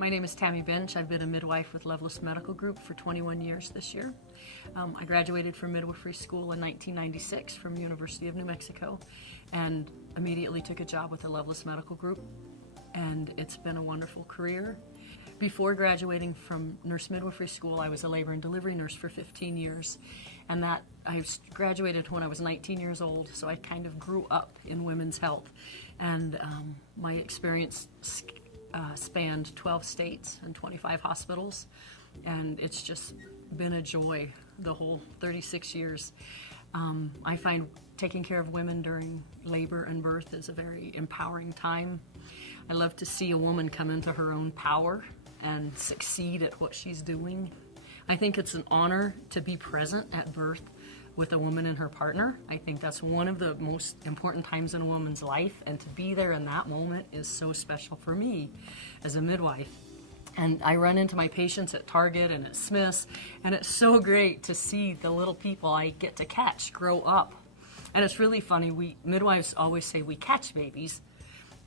My name is Tammy Bensch. I've been a midwife with Lovelace Medical Group for 21 years this year. I graduated from midwifery school in 1996 from University of New Mexico and immediately took a job with the Lovelace Medical Group, and it's been a wonderful career. Before graduating from nurse midwifery school, I was a labor and delivery nurse for 15 years, and I graduated when I was 19 years old, so I kind of grew up in women's health, and my experience spanned 12 states and 25 hospitals, and it's just been a joy the whole 36 years. I find taking care of women during labor and birth is a very empowering time. I love to see a woman come into her own power and succeed at what she's doing. I think it's an honor to be present at birth with a woman and her partner. I think that's one of the most important times in a woman's life, and to be there in that moment is so special for me as a midwife. And I run into my patients at Target and at Smith's, and it's so great to see the little people I get to catch grow up. And it's really funny, we midwives always say we catch babies,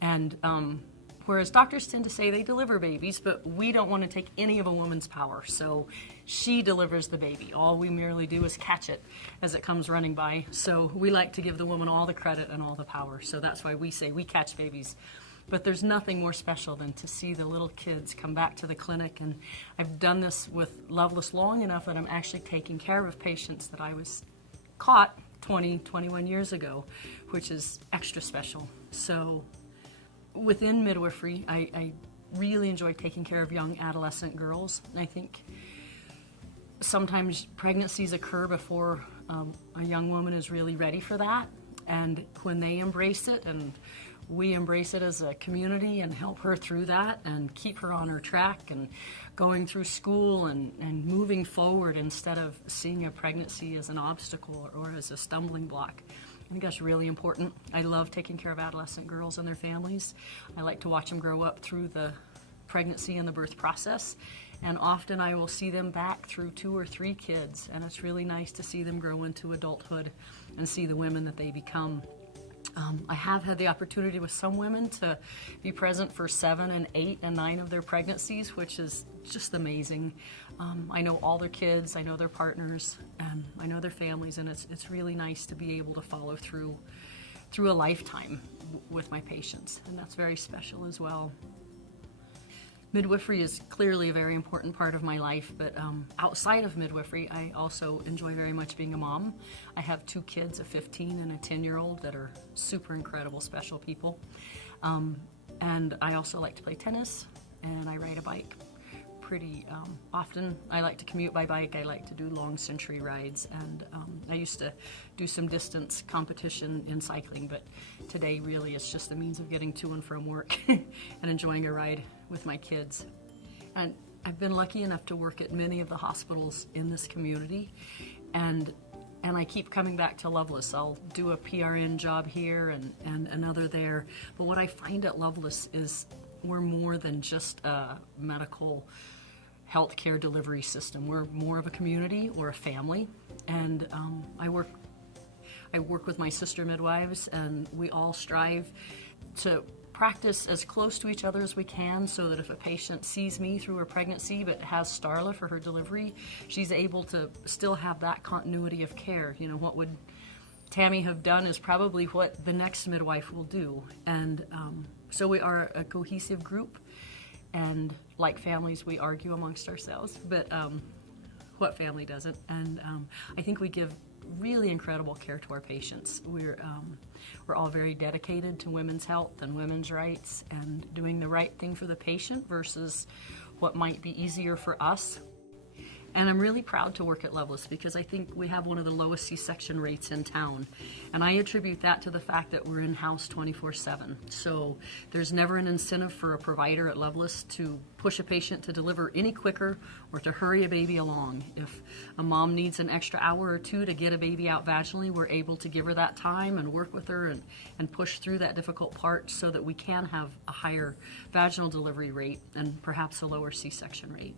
and whereas doctors tend to say they deliver babies, but we don't want to take any of a woman's power. So she delivers the baby. All we merely do is catch it as it comes running by. So we like to give the woman all the credit and all the power. So that's why we say we catch babies. But there's nothing more special than to see the little kids come back to the clinic. And I've done this with Lovelace long enough that I'm actually taking care of patients that I was caught 21 years ago, which is extra special. So within midwifery, I really enjoy taking care of young adolescent girls. I think sometimes pregnancies occur before a young woman is really ready for that. And when they embrace it, and we embrace it as a community and help her through that and keep her on her track and going through school and moving forward instead of seeing a pregnancy as an obstacle or as a stumbling block. I think that's really important. I love taking care of adolescent girls and their families. I like to watch them grow up through the pregnancy and the birth process, and often I will see them back through 2 or 3 kids, and it's really nice to see them grow into adulthood and see the women that they become. I have had the opportunity with some women to be present for 7 and 8 and 9 of their pregnancies, which is just amazing. I know all their kids, I know their partners, and I know their families, and it's really nice to be able to follow through a lifetime with my patients, and that's very special as well. Midwifery is clearly a very important part of my life, but outside of midwifery, I also enjoy very much being a mom. I have 2 kids, a 15 and a 10-year-old, that are super incredible, special people. And I also like to play tennis, and I ride a bike pretty often. I like to commute by bike. I like to do long century rides, and I used to do some distance competition in cycling, but today really it's just a means of getting to and from work and enjoying a ride with my kids. And I've been lucky enough to work at many of the hospitals in this community, and I keep coming back to Lovelace. I'll do a PRN job here and another there, but what I find at Lovelace is we're more than just a medical healthcare delivery system. We're more of a community. We're a family, and I work with my sister midwives, and we all strive to practice as close to each other as we can, so that if a patient sees me through her pregnancy but has Starla for her delivery, she's able to still have that continuity of care. You know, what would Tammy have done is probably what the next midwife will do. And so we are a cohesive group, and like families, we argue amongst ourselves, but what family doesn't? And I think we give really incredible care to our patients. We're all very dedicated to women's health and women's rights and doing the right thing for the patient versus what might be easier for us. And I'm really proud to work at Lovelace because I think we have one of the lowest C-section rates in town. And I attribute that to the fact that we're in-house 24/7. So there's never an incentive for a provider at Lovelace to push a patient to deliver any quicker or to hurry a baby along. If a mom needs an extra hour or 2 to get a baby out vaginally, we're able to give her that time and work with her and push through that difficult part so that we can have a higher vaginal delivery rate and perhaps a lower C-section rate.